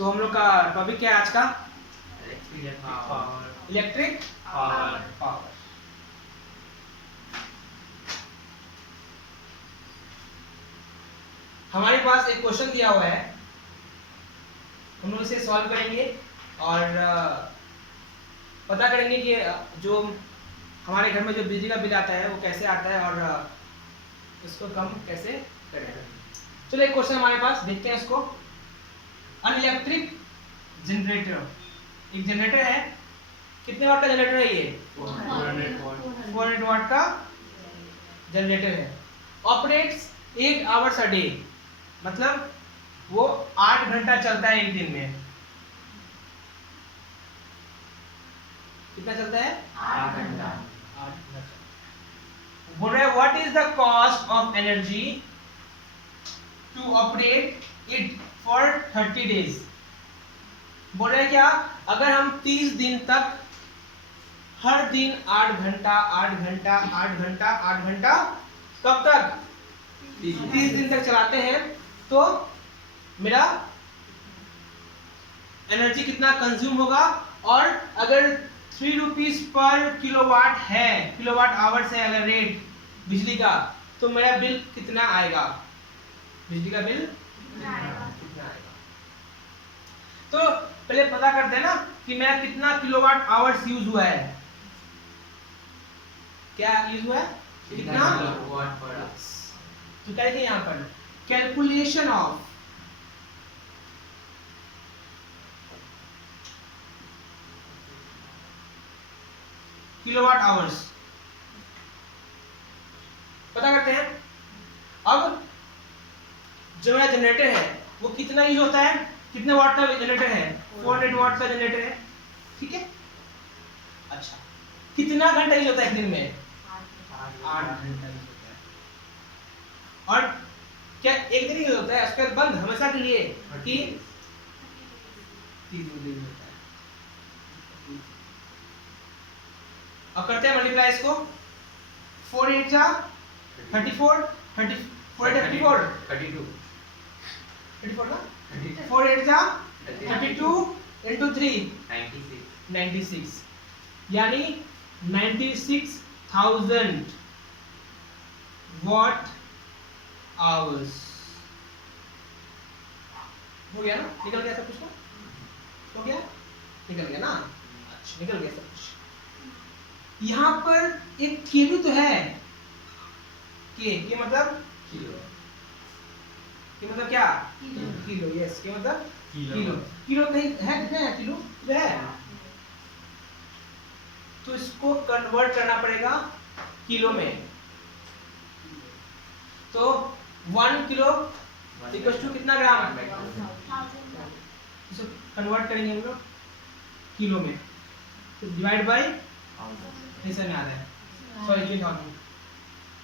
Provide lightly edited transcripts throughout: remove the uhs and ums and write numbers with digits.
तो हम लोग का टॉपिक क्या है आज का? Electric power. हमारे पास एक क्वेश्चन दिया हुआ है, हम लोग इसे सॉल्व करेंगे और पता करेंगे कि जो हमारे घर में जो बिजली का बिल आता है वो कैसे आता है और इसको कम कैसे करें। चलो एक क्वेश्चन हमारे पास, देखते हैं इसको। अन इलेक्ट्रिक जनरेटर, एक जनरेटर है, कितने वाट का जनरेटर है ये? 400 वाट का जनरेटर है। ऑपरेट्स 8 आवर्स अ डे, मतलब वो 8 घंटा चलता है एक दिन में। कितना चलता है? 8 घंटा। बोल रहे what is the cost of energy to operate it for 30 days. बोल रहे क्या, अगर हम 30 दिन तक हर दिन 8 घंटा 8 घंटा 8 घंटा 8 घंटा कब तक? 30 दिन तक चलाते हैं तो मेरा एनर्जी कितना कंज्यूम होगा। और अगर 3 रुपीज पर किलोवाट है, किलोवाट आवर से अगर रेट बिजली का, तो मेरा बिल कितना आएगा? बिजली का बिल कितना आएगा? तो पहले पता करते हैं ना कि मेरा कितना किलोवाट आवर्स यूज हुआ है। क्या यूज हुआ है? कितना किलोवाट पर आवर्स। तो क्या लिखें यहाँ पर? कैलकुलेशन ऑफ किलोवाट आवर्स पता करते हैं। अब जो मेरा जनरेटर है वो कितना यूज होता है, कितने वाट का जनरेटर है? 400 वाट का जनरेटर है, ठीक है। अच्छा, कितना घंटा यूज होता है एक दिन में? 8 घंटा यूज होता है। और क्या एक दिन यूज होता है, उसके बाद बंद हमेशा के लिए कि 30 दिन होता है। अब करते हैं मल्टीप्लाई इसको। 4 8 जा 34, 34 34 32 34 ना, 4 8 जा 32 into 3 96, यानी 96,000 watt hours हो गया ना? निकल गया सब कुछ ना? हो गया? निकल गया ना? अच्छा, निकल गया सब कुछ। यहाँ पर एक के भी तो है, के मतलब किलो, के मतलब क्या? किलो, यस, के मतलब किलो। किलो कहीं है? कितने है किलो? है। तो इसको कन्वर्ट करना पड़ेगा किलो में। तो 1 किलो इक्वल्स टू कितना ग्राम? इसको कन्वर्ट करेंगे हम लोग किलो में, तो डिवाइड बाय ऐसे में आ रहा है, सॉरी 3000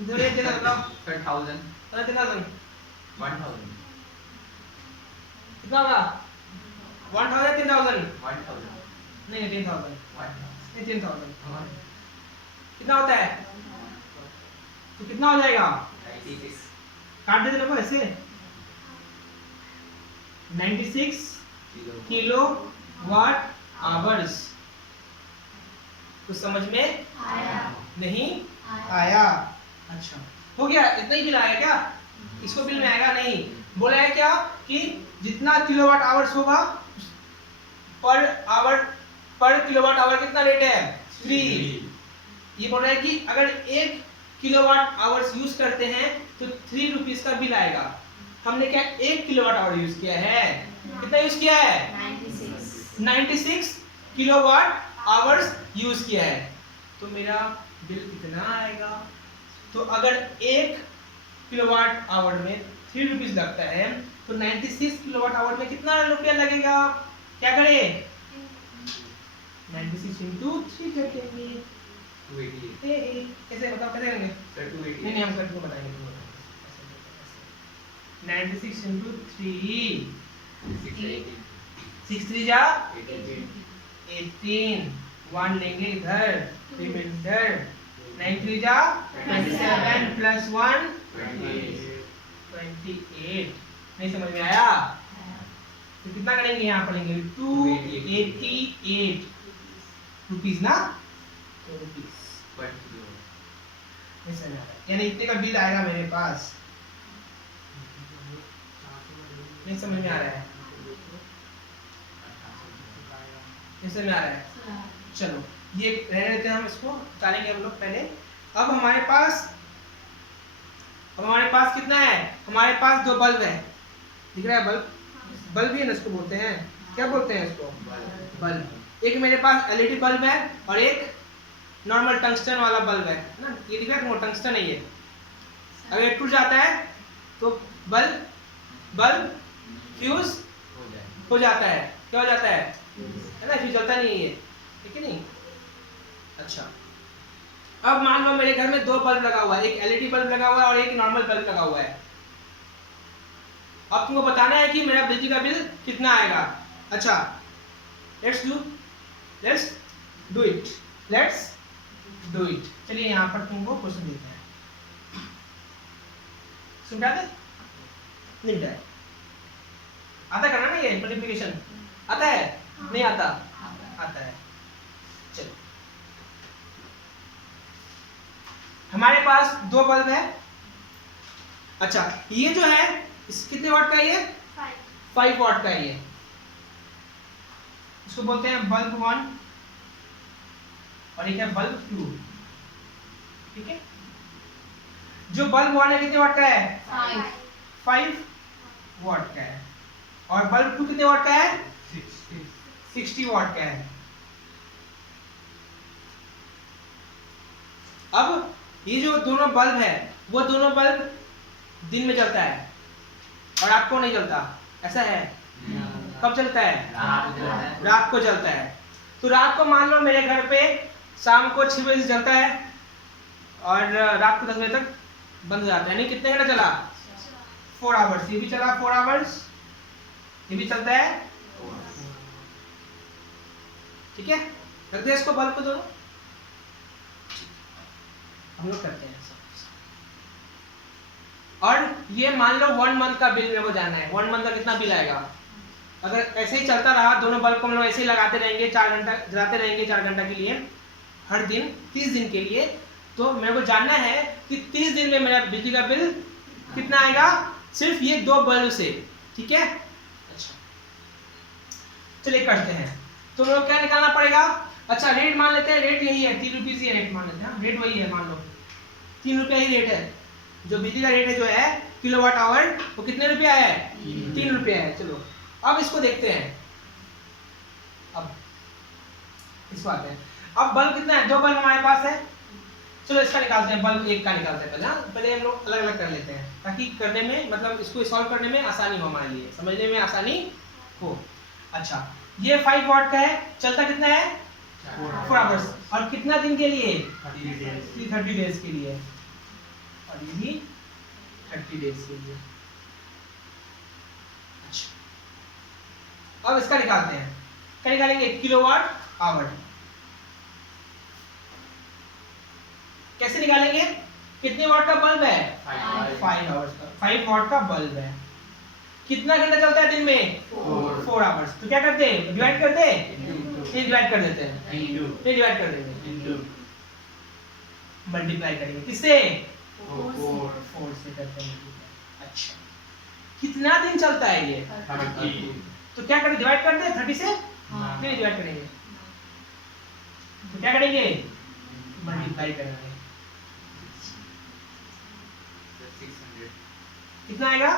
इधर एक जगह बताओ। 10,000 अरे 10,000 1000 कितना होगा? 1000 10,000 नहीं 10,000 नहीं 10,000 कितना होता है? तो कितना हो जाएगा? 96 काट देते लोगों ऐसे 96 किलो वाट आवर्स। कुछ समझ में आया? नहीं आया? अच्छा, हो गया। इतना ही बिल आएगा क्या? इसको बिल में आएगा नहीं। बोला है क्या कि जितना किलोवाट आवर्स होगा पर आवर, पर किलोवाट आवर कितना रेट है? 3। ये बोल रहा है कि अगर 1 किलोवाट आवर्स यूज करते हैं तो 3 रुपीज का बिल आएगा। हमने क्या 1 किलोवाट आवर यूज किया है? कितना यूज किया है? 96 किलोवाट आवर्स यूज किया है। तो मेरा बिल कितना आएगा? तो अगर 1 किलोवाट आवर में 3 रुपीज लगता है तो 96 किलोवाट आवर में कितना रुपया लगेगा? क्या करें? 96 into 3 करेंगे 288। कैसे बताओ, कैसे करेंगे? नहीं हम करके बताएंगे। 96 into 3 6 3 जा 18, 1 लेंगे इधर, 3 इधर, 9 3 जा 27 प्लस 1 28। नहीं समझ में आया? तो कितना करेंगे यहाँ पढ़ेंगे 288 रुपीज ना, तो रुपीज यानी इतने का बिल आएगा मेरे पास। नहीं समझ में आ रहा है? नहीं समझ में आ रहा है? चलो ये रहने देते हैं, हम इसको जानेंगे हम लोग पहले। अब हमारे पास कितना है? हमारे पास दो बल्ब है, दिख रहा है बल्ब ही है ना, इसको बोलते हैं, क्या बोलते हैं इसको? बल्ब। एक मेरे पास एलईडी बल्ब है और एक नॉर्मल टंगस्टन वाला बल्ब है ना, ये दिख रहा है टंगस्टन है ये। अगर ये टूट जाता है तो बल्ब फ्यूज हो जाता है, क्या हो जाता है ना, फ्यूज जलता नहीं है ये, ठीक है नहीं। अच्छा अब मान लो मेरे घर में दो बल्ब लगा हुआ है, एक एलईडी बल्ब लगा हुआ है और एक नॉर्मल बल्ब लगा हुआ है। अब तुमको बताना है कि मेरा बिजली का बिल कितना आएगा। अच्छा लेट्स डू इट। चलिए यहाँ पर तुमको क्वेश्चन देते हैं, समझा दे? नहीं मिला है? आता करना ना ये मल्टीप्लिकेशन, आता है? नहीं आता? आता है। चलो हमारे पास दो बल्ब है। अच्छा ये जो है इस कितने वाट का है ये? 5 वाट का है ये। इसको बोलते हैं बल्ब 1 और एक है बल्ब 2, ठीक है। जो बल्ब 1 है कितने वाट का है? 5 वाट का है। और बल्ब 2 कितने वाट का है? 60 वाट का है। अब ये जो दोनों बल्ब है वो दोनों बल्ब दिन में जलता है और रात को नहीं जलता, ऐसा है? कब जलता है? रात को जलता है। तो रात को मान लो मेरे घर पे शाम को 6 बजे से जलता है और रात को 10 बजे तक बंद हो जाता है। नहीं कितने घंटा चला? 4 आवर्स। ये भी चला 4 आवर्स, ये भी चलता है, ठीक है। रख दे इसको बल्ब को दोनों, हम लोग करते हैं सब। और ये मान लो 1 मंथ का बिल मेरे को जानना है, 1 मंथ का कितना बिल आएगा। अगर ऐसे ही चलता रहा, दोनों बल्ब को हम लोग ऐसे ही लगाते रहेंगे 4 घंटा, जलाते रहेंगे 4 घंटा के लिए हर दिन 30 दिन के लिए, तो मेरे को जानना है कि 30 दिन में मेरा बिजली का बिल कितना आएगा सिर्फ ये दो बल्ब से, ठीक है। अच्छा चलिए करते हैं। तो मेरे को क्या निकालना पड़ेगा? अच्छा रेट मान लेते हैं, रेट यही है 3 रुपीज ही रेट मान लेते हैं, रेट वही है, मान लो 3 रुपया ही रेट है। जो बिजली का रेट है जो है किलोवाट आवर वो कितने रुपया है? 3 रुपया है। चलो अब इसको देखते हैं। अब इसको आते हैं। अब बल्ब कितना है? 2 बल्ब हमारे पास है। चलो इसका निकालते हैं, बल्ब 1 का निकालते हैं पहले हम लोग अलग अलग कर लेते हैं ताकि करने में, मतलब इसको सॉल्व करने में आसानी हो, हमारे लिए समझने में आसानी हो। अच्छा ये 5 वाट का है, चलता कितना है? 4 आवर्स। और कितना दिन के लिए? 30 डेज के लिए। और ये भी 30 डेज के लिए। अच्छा अब इसका निकालते हैं, क्या निकालेंगे? Kilowatt hour. कैसे निकालेंगे? कितने वाट का बल्ब है? 5 आवर्स का, 5 वाट का बल्ब है। कितना घंटा चलता है दिन में? 4 आवर्स। तो क्या करते हैं? डिवाइड करते हैं? नहीं डिवाइड कर देते हैं, नहीं डिवाइड कर देंगे, मल्टीप्लाई करेंगे। किससे? 4 से करते हैं। अच्छा कितना दिन चलता है ये? 30। तो क्या करें? डिवाइड कर दें 30 से? नहीं डिवाइड करेंगे, तो क्या करेंगे? मल्टीप्लाई करेंगे। कितना आएगा?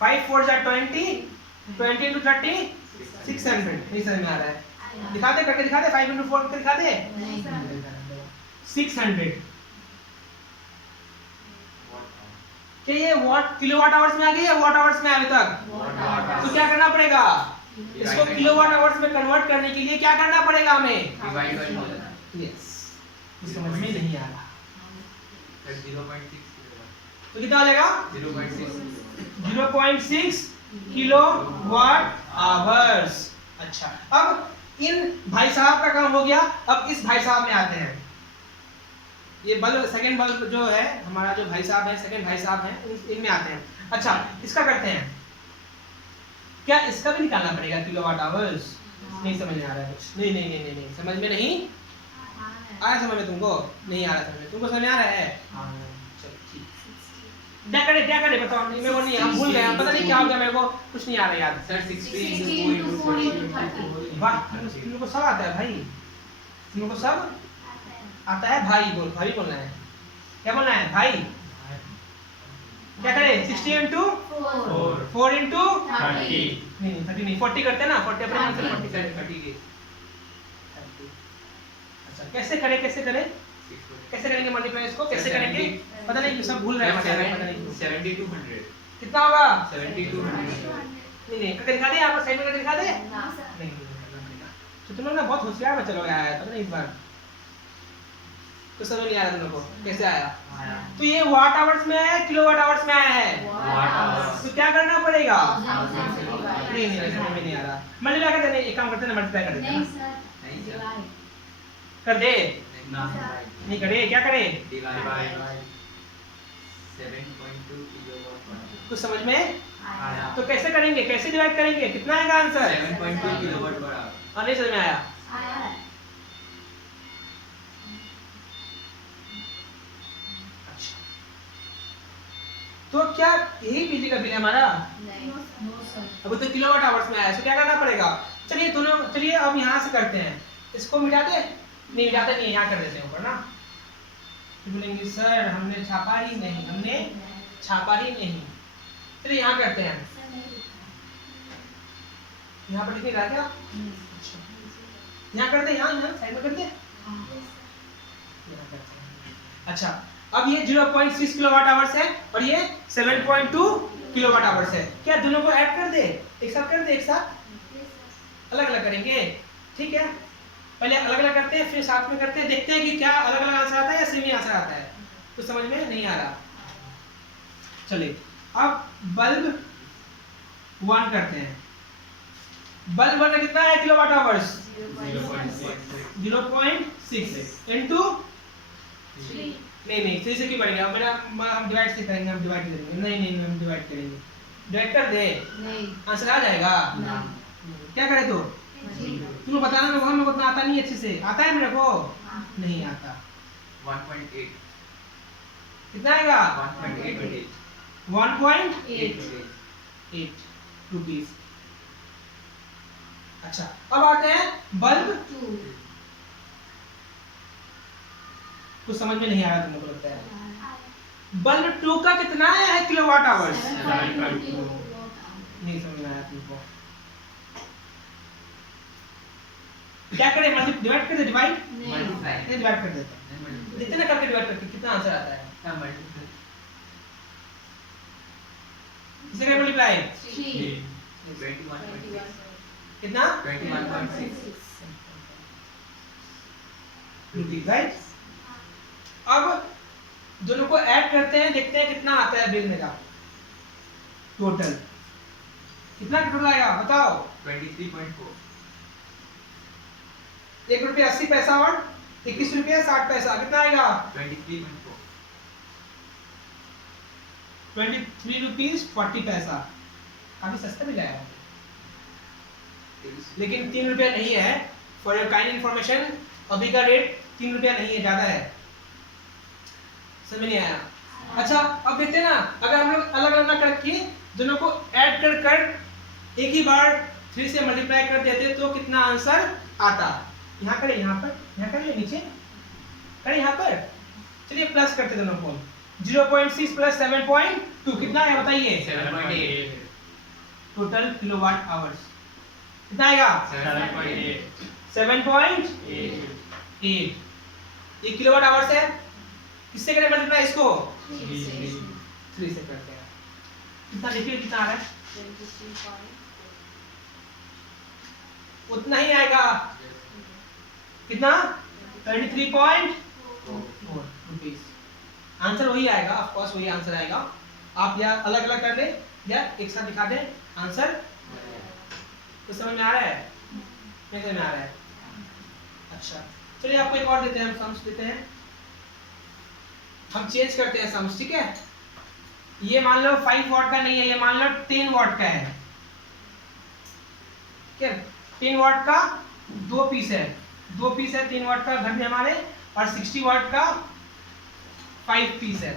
5 4 जा 20, 20 into 30 600। नहीं समझ में आ रहा है? दिखा दे, करके दिखा दे। 5 into 4 करके दिखा दे। 600। क्या ये वाट किलोवाट आवर्स में आ गई या वाट आवर्स में अभी तक? तो क्या करना पड़ेगा? इसको किलोवाट आवर्स में कन्वर्ट करने के लिए क्या करना पड़ेगा हमें? यस, समझ में नहीं आ रहा। 0.6 तो कितना आ जाएगा? 0.6 किलोवाट आवर्स। अच्छा अब इन भाई साहब का काम हो गया। अब इस भाई साहब में आते हैं। ये बल्ब सेकंड बल्ब जो है हमारा, जो भाई साहब है सेकंड भाई साहब हैं, इनमें आते हैं। अच्छा इसका करते हैं। क्या इसका भी निकालना पड़ेगा किलोवाट आवर्स? नहीं समझ में आ रहा है कुछ? नहीं नहीं नहीं नहीं नहीं समझ में नहीं आया? समझ में तुमको नहीं आ रहा? समझ में तुमको समझ में आ रहा है? चलो ठीक। क्या करे बताओ? नहीं मेरे को नहीं, हम भूल गए, पता नहीं क्या हो गया, मेरे को कुछ नहीं आ रहा याद। Sir 60 into 4 into 30। वाह तुमको सब आता है भाई, तुमको सब आता है भाई। भाई बोलना है, क्या बोलना है भाई? क्या करें? 60 into 4 into 30। नहीं 30 नहीं 40 करते हैं ना, 40 अपने मन से 40 करें 30 के। अच्छा कैसे करें कैसे करेंगे मल्टीप्लाई इसको कैसे करेंगे? पता नहीं सब भूल रहे हैं, पता नहीं 70 to 100 कितना होगा? 70 to 100। नहीं करके दिखा दे, आपको साइड में करके दिखा दे। नहीं करना पड़ेगा। तो तुम लोग ना बहुत होशियार बच्चे लोग आया, पता नहीं इस बार तो समझ नहीं आया तुम लोग को कैसे आया। तो ये वाट आवर्स में है, किलोवाट आवर्स में आया है। तो क्या करना पड़ेगा? नहीं समझ में नहीं आ रहा। मल्टीप्लाई कर देने, एक काम करते हैं मल्टीप्लाई कर देते हैं। कर दे नहीं करे, क्या करे? Divide by 7.2 kilowatt. कुछ समझ में आया? तो कैसे करेंगे, कैसे डिवाइड करेंगे, कितना आएगा आंसर? 7.2 kilowatt per hour. नहीं समझ में आया? अच्छा तो क्या यही बिजली का बिल है हमारा? अब तो किलोवाट आवर्स में आया, तो क्या करना पड़ेगा? चलिए दोनों, चलिए अब यहाँ से करते हैं, इसको मिटा दे। नहीं मिटाते नहीं, यहाँ कर देते हैं ऊपर ना। तो बोलेंगे सर हमने छापा ही नहीं। चलिए यहाँ करते हैं, यहाँ पर लिख नहीं रहा क्या? अच्छा यहाँ करते हैं, यहाँ साइड में करते हैं। अच्छा अब ये 0.6 किलोवाट आवर्स है और ये 7.2 किलोवाट आवर्स है। क्या दोनों को ऐड कर दे, एक साथ कर दे, एक साथ अलग अलग करेंगे? ठीक है पहले अलग अलग करते हैं फिर साथ में करते हैं, देखते हैं कि क्या अलग अलग आंसर आता है या सेम ही आंसर आता है। कुछ समझ में नहीं आ रहा? चलिए अब बल्ब 1 करते हैं। बल्ब 1 कितना है किलोवाट आवर्स? 0.6 इनटू नहीं 3 से क्यों बढ़ेगा? हम डिवाइड से करेंगे, हम डिवाइड करेंगे। नहीं हम डिवाइड करेंगे, डिवाइड कर दे आंसर आ जाएगा। क्या करे तो तुम्हें बताना ना, मेरे को उतना आता नहीं अच्छे से। आता है मेरे को? नहीं आता। 1.8 कितना आएगा? 1.8 रुपीस। अच्छा अब आते हैं बल्ब 2। कुछ समझ में नहीं आ रहा तुमको लगता है? बल्ब 2 का कितना है किलोवाट आवर्स? नहीं समझ में आया तुमको? क्या करें? मतलब डिवाइड कर दे, डिवाइड कर देते हैं, देखते ना करके डिवाइड करके कितना आंसर आता है। इसे क्या मल्टीप्लाई? 21.6 कितना? 21.6 रुपीस, राइट। अब दोनों को ऐड करते हैं, देखते हैं कितना आता है बिल मेरा टोटल। कितना टोटल आएगा बताओ? 23.4 ₹1.80 और ₹21.60 कितना आएगा? 23.4 ₹23.40। काफी सस्ता मिला है, लेकिन ₹3 नहीं है। फॉर योर काइंड इन्फॉर्मेशन अभी का रेट ₹3 नहीं है, ज्यादा है। समझ नहीं आया? अच्छा अब देखते हैं ना, अगर हम लोग अलग अलग ना करके दोनों को ऐड कर एक ही बार 3 से मल्टीप्लाई कर देते तो कितना आंसर आता? यहाँ करें, यहाँ करें, नीचे करें, यहाँ पर। चलिए प्लस करते दोनों को। 0.6 प्लस 7.2 कितना है बताइए? 7.8 टोटल किलोवाट आवर्स कितना आएगा? 7.8 ये किलोवाट आवर्स है। किससे करें मल्टीप्लाई इसको? 3 से करते हैं। कितना देखिए कितना आ रहा है? उतना ही आएगा। कितना? 33.4 रुपीस। आंसर वही आएगा, ऑफ कोर्स वही आंसर आएगा। आप या अलग अलग कर ले या एक साथ दिखा दें, आंसर तो समझ में आ रहा है? नहीं समझ में आ रहा है? अच्छा चलिए आपको एक और देते हैं, हम सम्स देते हैं, हम चेंज करते हैं सम्स, ठीक है? ये मान लो 5 वॉट का नहीं है, ये मान लो 10 वॉट का है। क्या 10 वाट का 2 पीस है, 2 पीस है 3 वाट का घर में हमारे, और 60 वाट का 5 पीस है।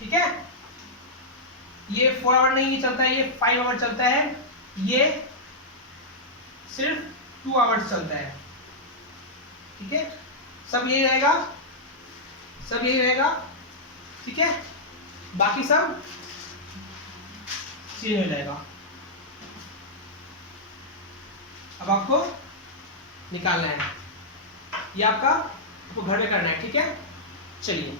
ठीक है, ये 4 आवर नहीं चलता है, ये 5 आवर चलता है, ये सिर्फ 2 आवर्स चलता है। ठीक है, सब यही रहेगा, सब यही रहेगा। ठीक है, बाकी सब चेंज हो जाएगा। अब आपको निकालना है, ये आपको घर में करना है। ठीक है, चलिए।